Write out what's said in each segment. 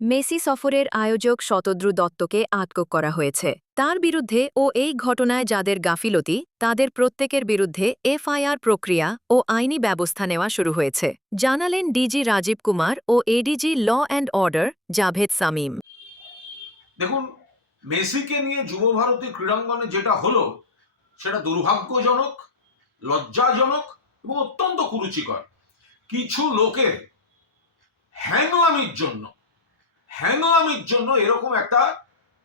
Messi সফরের আয়োজক শতদ্রু দত্তকে আটক করা হয়েছে। তার বিরুদ্ধে ও এই ঘটনায় যাদের গাফিলতি, তাদের প্রত্যেকের বিরুদ্ধে এফআইআর প্রক্রিয়া ও আইনি ব্যবস্থা নেওয়া শুরু হয়েছে। জানালেন DG Rajib Kumar O ADG law and order, Javed Samim. দেখুন, মেসিকে নিয়ে যুবভারতী ক্রীড়াঙ্গনে যেটা হলো, সেটা দুর্ভাগ্যজনক, লজ্জাজনক এবং অত্যন্ত কুরুচিকর। কিছু লোকের হ্যাংলামির জন্য হ্যাংলামির জন্য এরকম একটা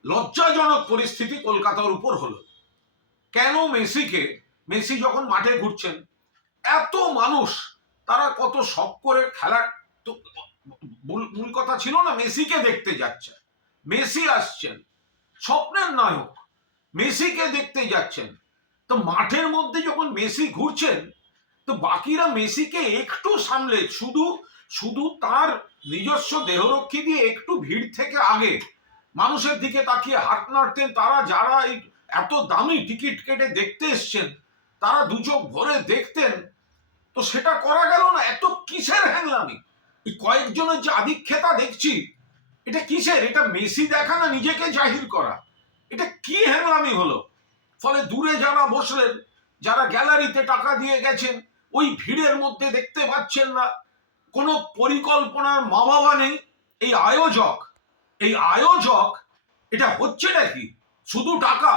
লজ্জাজনক পরিস্থিতি কলকাতার উপর হলো। কেন মেসিকে, মেসি যখন মাঠে ঘুরছেন, এত মানুষ, তারা কত শখ করে খেলার তো মূল কথা ছিল না, মেসিকে দেখতে যাচ্ছে। মেসি আসছেন, স্বপ্নের নায়ক, মেসিকে দেখতে যাচ্ছেন। তো মাঠের মধ্যে যখন মেসি ঘুরছেন, তো বাকিরা মেসিকে একটু সামলে, শুধু শুধু তার নিজস্ব দেহরক্ষী দিয়ে একটু ভিড় থেকে আগে মানুষের দিকে তাকিয়ে হাত নাড়তেন তারা, যারা এই এত দামি টিকিট কেটে দেখতে এসছেন, তারা দু চোখ ভরে দেখতেন। তো সেটা করা গেল না, এত কিসের হ্যাংলামি? এই কয়েকজনের যে আধিক্ষেতা দেখছি, এটা কিসের? এটা মেসি দেখা না নিজেকে জাহির করা? এটা কি হ্যাংলামি হলো? ফলে দূরে যারা বসলেন, যারা গ্যালারিতে টাকা দিয়ে গেছেন, ওই ভিড়ের মধ্যে দেখতে পাচ্ছেন না। কোনো পরিকল্পনার মা বাবা নেই। এই আয়োজক এই আয়োজক, এটা হচ্ছে নাকি শুধু টাকা,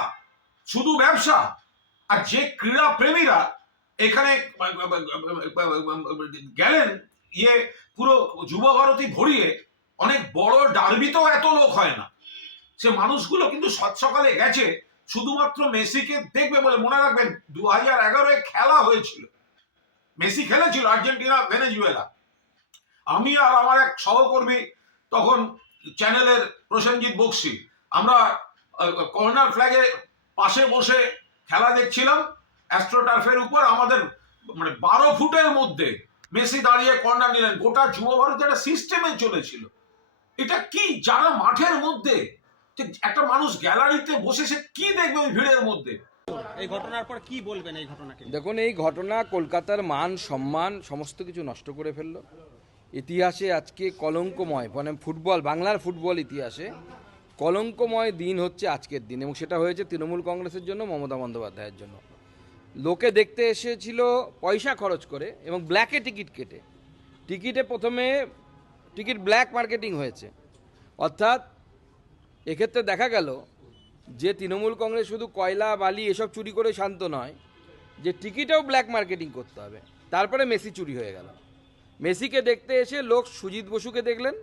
শুধু ব্যবসা? আর যে ক্রীড়া প্রেমীরা এখানে গেলেন ইয়ে পুরো যুব ভারতী ভরিয়ে অনেক বড় ডার্বিতেও এত লোক হয় না। সে মানুষগুলো কিন্তু সৎ সকালে গেছে, শুধুমাত্র মেসিকে দেখবে বলে মনে রাখবেন দু হাজার এগারোয় খেলা হয়েছিল। মেসি খেলেছিল আর্জেন্টিনা, ভেনেজুয়েলা। আমি আর আমার এক সহকর্মী তখন চ্যানেলের প্রসেনজিৎ বক্সি আমরা কর্নার ফ্ল্যাগে পাশে বসে খেলা দেখছিলাম অ্যাস্ট্রোটার্ফের উপর আমাদের মানে বারো ফুটের মধ্যে মেসি দাঁড়িয়ে কর্নার নিলেন। গোটা যুব ভারত একটা সিস্টেমে চলেছিল। এটা কি যারা মাঠের মধ্যে একটা মানুষ গ্যালারিতে বসে সে কি দেখবে ওই ভিড়ের মধ্যে? এই ঘটনার পর কি বলবেন এই ঘটনাকে? দেখুন এই ঘটনা কলকাতার মান সম্মান সমস্ত কিছু নষ্ট করে ফেলল। ইতিহাসে আজকে কলঙ্কময় মানে ফুটবল, বাংলার ফুটবল ইতিহাসে কলঙ্কময় দিন হচ্ছে আজকের দিন এবং সেটা হয়েছে তৃণমূল কংগ্রেসের জন্য, মমতা বন্দ্যোপাধ্যায়ের জন্য। লোকে দেখতে এসেছিল পয়সা খরচ করে এবং ব্ল্যাকে টিকিট কেটে। টিকিটে প্রথমে টিকিট ব্ল্যাক মার্কেটিং হয়েছে। অর্থাৎ এক্ষেত্রে দেখা গেল যে তৃণমূল কংগ্রেস শুধু কয়লা, বালি এসব চুরি করে শান্ত নয়, যে টিকিটেও ব্ল্যাক মার্কেটিং করতে হবে। তারপরে মেসি চুরি হয়ে গেল। মেসিকে দেখতে এসে লোক সুজিত বসুকে দেখলেন,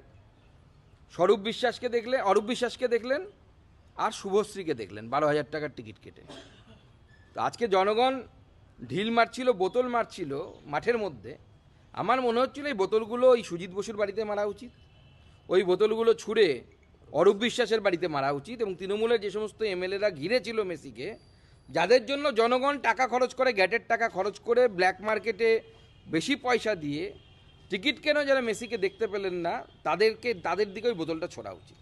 স্বরূপ বিশ্বাসকে দেখলেন অরূপ বিশ্বাসকে দেখলেন, আর শুভশ্রীকে দেখলেন, বারো হাজার টাকার টিকিট কেটে। তো আজকে জনগণ ঢিল মারছিল, বোতল মারছিল মাঠের মধ্যে। আমার মনে হচ্ছিল এই বোতলগুলো ওই সুজিত বসুর বাড়িতে মারা উচিত। ওই বোতলগুলো ছুঁড়ে অরূপ বিশ্বাসের বাড়িতে মারা উচিত এবং তৃণমূলের যে সমস্ত এমএলএরা ঘিরেছিল মেসিকে, যাদের জন্য জনগণ টাকা খরচ করে, গ্যাটের টাকা খরচ করে, ব্ল্যাক মার্কেটে বেশি পয়সা দিয়ে টিকিট কেন যারা মেসিকে দেখতে পেলেন না তাদেরকে তাদের দিকে ওই বোতলটা ছোড়া উচিত।